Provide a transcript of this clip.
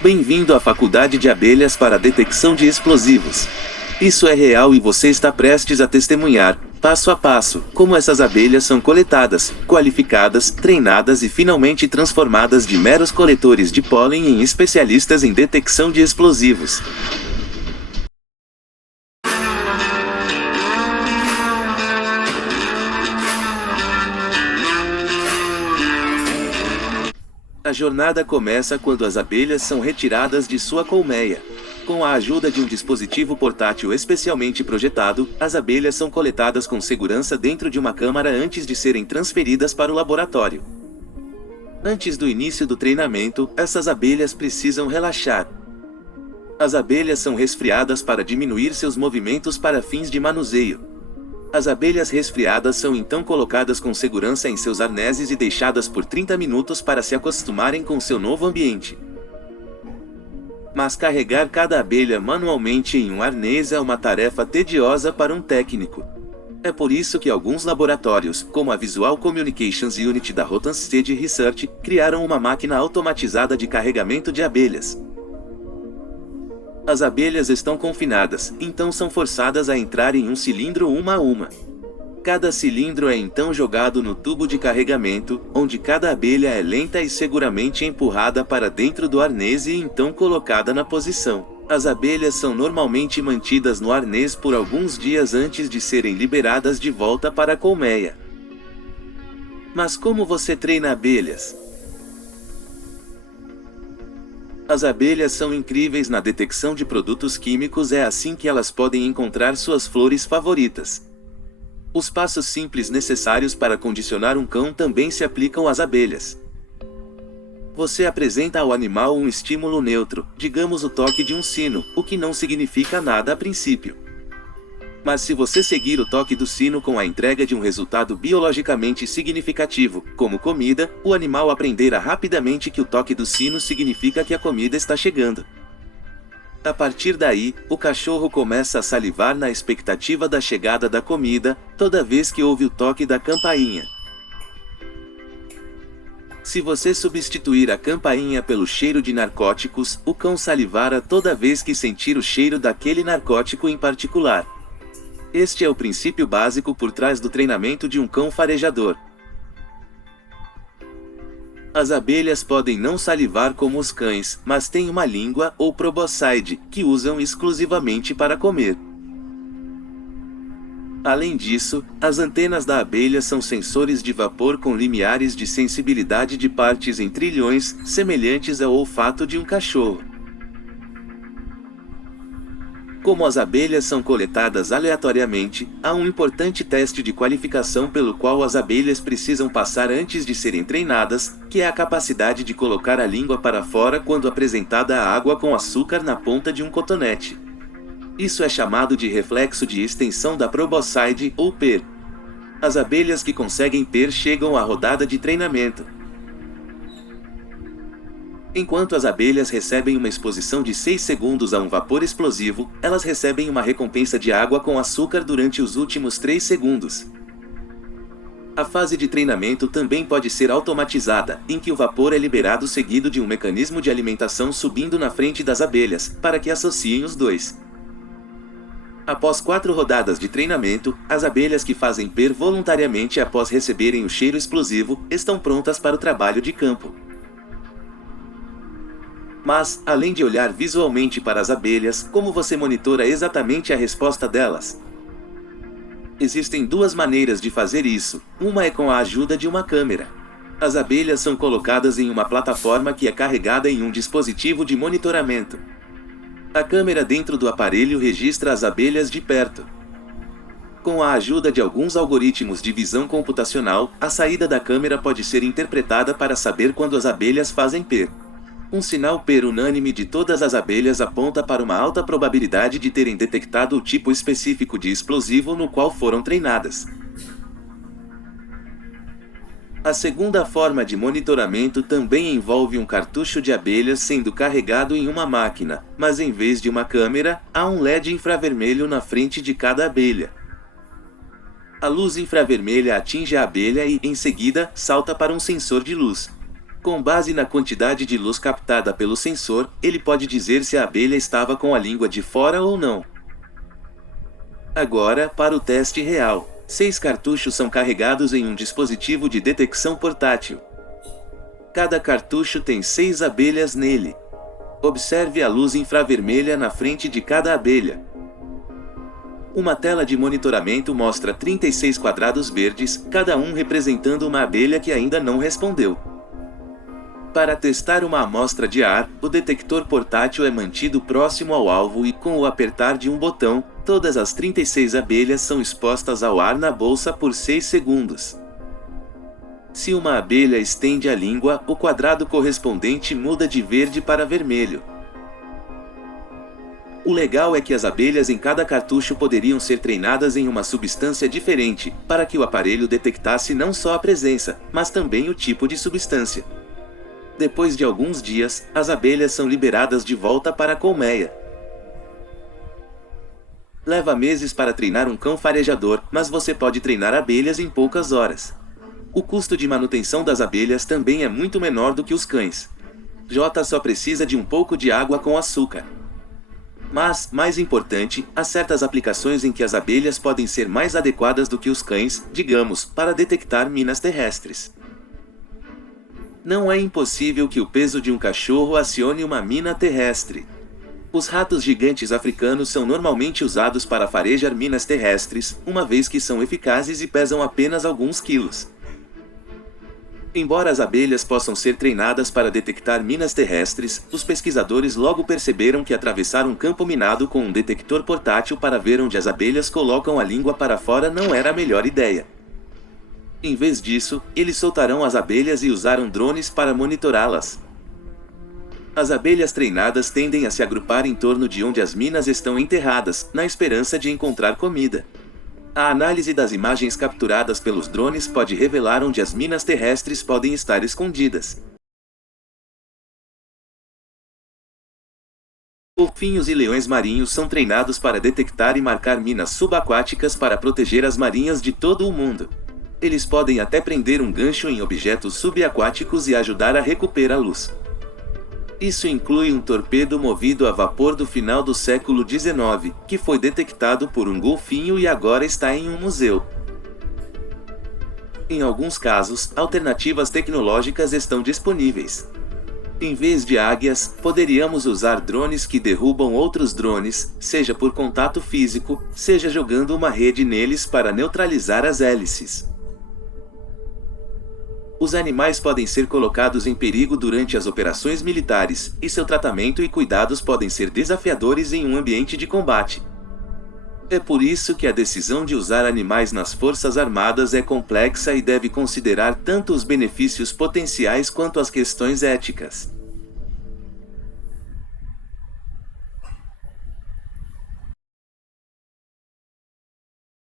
Bem-vindo à Faculdade de Abelhas para a Detecção de Explosivos. Isso é real e você está prestes a testemunhar, passo a passo, como essas abelhas são coletadas, qualificadas, treinadas e finalmente transformadas de meros coletores de pólen em especialistas em detecção de explosivos. A jornada começa quando as abelhas são retiradas de sua colmeia. Com a ajuda de um dispositivo portátil especialmente projetado, as abelhas são coletadas com segurança dentro de uma câmara antes de serem transferidas para o laboratório. Antes do início do treinamento, essas abelhas precisam relaxar. As abelhas são resfriadas para diminuir seus movimentos para fins de manuseio. As abelhas resfriadas são então colocadas com segurança em seus arneses e deixadas por 30 minutos para se acostumarem com seu novo ambiente. Mas carregar cada abelha manualmente em um arnês é uma tarefa tediosa para um técnico. É por isso que alguns laboratórios, como a Visual Communications Unit da Rothamsted Research, criaram uma máquina automatizada de carregamento de abelhas. As abelhas estão confinadas, então são forçadas a entrar em um cilindro uma a uma. Cada cilindro é então jogado no tubo de carregamento, onde cada abelha é lenta e seguramente empurrada para dentro do arnês e então colocada na posição. As abelhas são normalmente mantidas no arnês por alguns dias antes de serem liberadas de volta para a colmeia. Mas como você treina abelhas? As abelhas são incríveis na detecção de produtos químicos, é assim que elas podem encontrar suas flores favoritas. Os passos simples necessários para condicionar um cão também se aplicam às abelhas. Você apresenta ao animal um estímulo neutro, digamos o toque de um sino, o que não significa nada a princípio. Mas se você seguir o toque do sino com a entrega de um resultado biologicamente significativo, como comida, o animal aprenderá rapidamente que o toque do sino significa que a comida está chegando. A partir daí, o cachorro começa a salivar na expectativa da chegada da comida, toda vez que ouve o toque da campainha. Se você substituir a campainha pelo cheiro de narcóticos, o cão salivará toda vez que sentir o cheiro daquele narcótico em particular. Este é o princípio básico por trás do treinamento de um cão farejador. As abelhas podem não salivar como os cães, mas têm uma língua, ou proboscide, que usam exclusivamente para comer. Além disso, as antenas da abelha são sensores de vapor com limiares de sensibilidade de partes em trilhões, semelhantes ao olfato de um cachorro. Como as abelhas são coletadas aleatoriamente, há um importante teste de qualificação pelo qual as abelhas precisam passar antes de serem treinadas, que é a capacidade de colocar a língua para fora quando apresentada a água com açúcar na ponta de um cotonete. Isso é chamado de reflexo de extensão da proboscide, ou PER. As abelhas que conseguem PER chegam à rodada de treinamento. Enquanto as abelhas recebem uma exposição de 6 segundos a um vapor explosivo, elas recebem uma recompensa de água com açúcar durante os últimos 3 segundos. A fase de treinamento também pode ser automatizada, em que o vapor é liberado seguido de um mecanismo de alimentação subindo na frente das abelhas, para que associem os dois. Após 4 rodadas de treinamento, as abelhas que fazem PER voluntariamente após receberem o cheiro explosivo, estão prontas para o trabalho de campo. Mas, além de olhar visualmente para as abelhas, como você monitora exatamente a resposta delas? Existem 2 maneiras de fazer isso, uma é com a ajuda de uma câmera. As abelhas são colocadas em uma plataforma que é carregada em um dispositivo de monitoramento. A câmera dentro do aparelho registra as abelhas de perto. Com a ajuda de alguns algoritmos de visão computacional, a saída da câmera pode ser interpretada para saber quando as abelhas fazem PER. Um sinal PER unânime de todas as abelhas aponta para uma alta probabilidade de terem detectado o tipo específico de explosivo no qual foram treinadas. A segunda forma de monitoramento também envolve um cartucho de abelhas sendo carregado em uma máquina, mas em vez de uma câmera, há um LED infravermelho na frente de cada abelha. A luz infravermelha atinge a abelha e, em seguida, salta para um sensor de luz. Com base na quantidade de luz captada pelo sensor, ele pode dizer se a abelha estava com a língua de fora ou não. Agora, para o teste real. 6 cartuchos são carregados em um dispositivo de detecção portátil. Cada cartucho tem 6 abelhas nele. Observe a luz infravermelha na frente de cada abelha. Uma tela de monitoramento mostra 36 quadrados verdes, cada um representando uma abelha que ainda não respondeu. Para testar uma amostra de ar, o detector portátil é mantido próximo ao alvo e, com o apertar de um botão, todas as 36 abelhas são expostas ao ar na bolsa por 6 segundos. Se uma abelha estende a língua, o quadrado correspondente muda de verde para vermelho. O legal é que as abelhas em cada cartucho poderiam ser treinadas em uma substância diferente, para que o aparelho detectasse não só a presença, mas também o tipo de substância. Depois de alguns dias, as abelhas são liberadas de volta para a colmeia. Leva meses para treinar um cão farejador, mas você pode treinar abelhas em poucas horas. O custo de manutenção das abelhas também é muito menor do que os cães. J só precisa de um pouco de água com açúcar. Mas, mais importante, há certas aplicações em que as abelhas podem ser mais adequadas do que os cães, digamos, para detectar minas terrestres. Não é impossível que o peso de um cachorro acione uma mina terrestre. Os ratos gigantes africanos são normalmente usados para farejar minas terrestres, uma vez que são eficazes e pesam apenas alguns quilos. Embora as abelhas possam ser treinadas para detectar minas terrestres, os pesquisadores logo perceberam que atravessar um campo minado com um detector portátil para ver onde as abelhas colocam a língua para fora não era a melhor ideia. Em vez disso, eles soltarão as abelhas e usaram drones para monitorá-las. As abelhas treinadas tendem a se agrupar em torno de onde as minas estão enterradas, na esperança de encontrar comida. A análise das imagens capturadas pelos drones pode revelar onde as minas terrestres podem estar escondidas. Golfinhos e leões marinhos são treinados para detectar e marcar minas subaquáticas para proteger as marinhas de todo o mundo. Eles podem até prender um gancho em objetos subaquáticos e ajudar a recuperar a luz. Isso inclui um torpedo movido a vapor do final do século XIX, que foi detectado por um golfinho e agora está em um museu. Em alguns casos, alternativas tecnológicas estão disponíveis. Em vez de águias, poderíamos usar drones que derrubam outros drones, seja por contato físico, seja jogando uma rede neles para neutralizar as hélices. Os animais podem ser colocados em perigo durante as operações militares, e seu tratamento e cuidados podem ser desafiadores em um ambiente de combate. É por isso que a decisão de usar animais nas Forças Armadas é complexa e deve considerar tanto os benefícios potenciais quanto as questões éticas.